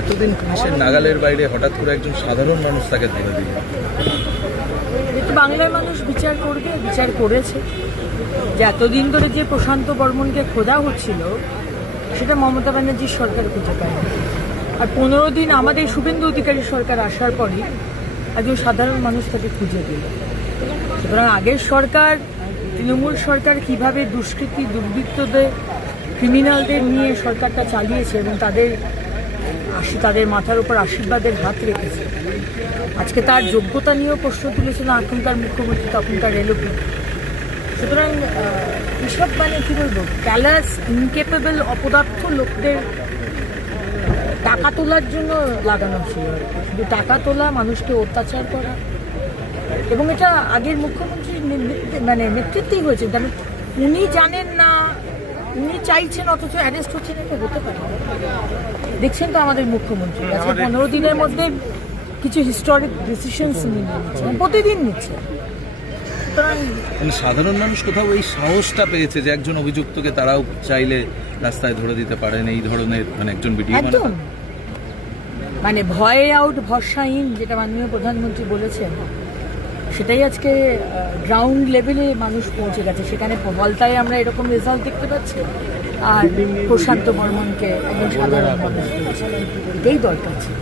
এতদিন পুলিশের নাগালের বাইরে হঠাৎ করে একজন সাধারণ মানুষ তাকে ধরে দিল। বাংলার মানুষ বিচার করবে, বিচার করেছে যে এতদিন ধরে যে প্রশান্ত বর্মনকে খোঁজা হচ্ছিল সেটা মমতা ব্যানার্জির সরকার খুঁজে পায়। আর 15 দিন আমাদের শুভেন্দু অধিকারী সরকার আসার পরই একজন সাধারণ মানুষ তাকে খুঁজে দিল। সুতরাং আগের সরকার, তৃণমূল সরকার কিভাবে দুষ্কৃতী দুর্বৃত্তদের, ক্রিমিনালদের নিয়ে সরকারটা চালিয়েছে এবং তাদের মাথার উপর আশীর্বাদের হাত রেখেছে, আজকে তার যোগ্যতা নিয়েও প্রশ্ন তুলেছিল এখনকার মুখ্যমন্ত্রী, তখনকার এলোপি। সুতরাং এসব কী বলবো, ক্যালাস ইনকেপেবল অপদার্থ লোকদের টাকা তোলার জন্য লাগানো ছিল। শুধু টাকা তোলা, মানুষকে অত্যাচার করা, এবং এটা আগের মুখ্যমন্ত্রীর নেতৃত্বেই হয়েছে। কারণ উনি জানেন না, উনি চাইছেন অথচ অ্যারেস্ট হচ্ছেন, এটা হতে পারে। দেখছেন তো আমাদের মুখ্যমন্ত্রী আজকে 15 দিনের মধ্যে কিছু হিস্টোরিক ডিসিশনস নিচ্ছেন, প্রতিদিন নিচ্ছে। সাধারণ মানুষ কোথাও এই সাহসটা পেয়েছে যে একজন অভিযুক্তকে তারাও চাইলে রাস্তায় ধরে দিতে পারেন, এই ধরনের একজন ভিডিও একদম ভয়ে আউট ভরসাহীন, যেটা মাননীয় প্রধানমন্ত্রী বলেছেন, সেটাই আজকে গ্রাউন্ড লেভেলে মানুষ পৌঁছে গেছে। সেখানে ফলতায় আমরা এরকম রেজাল্ট দেখতে পাচ্ছি, আর প্রশান্ত বর্মনকে একজন সাধারণ মানুষ, এটাই দরকার ছিল।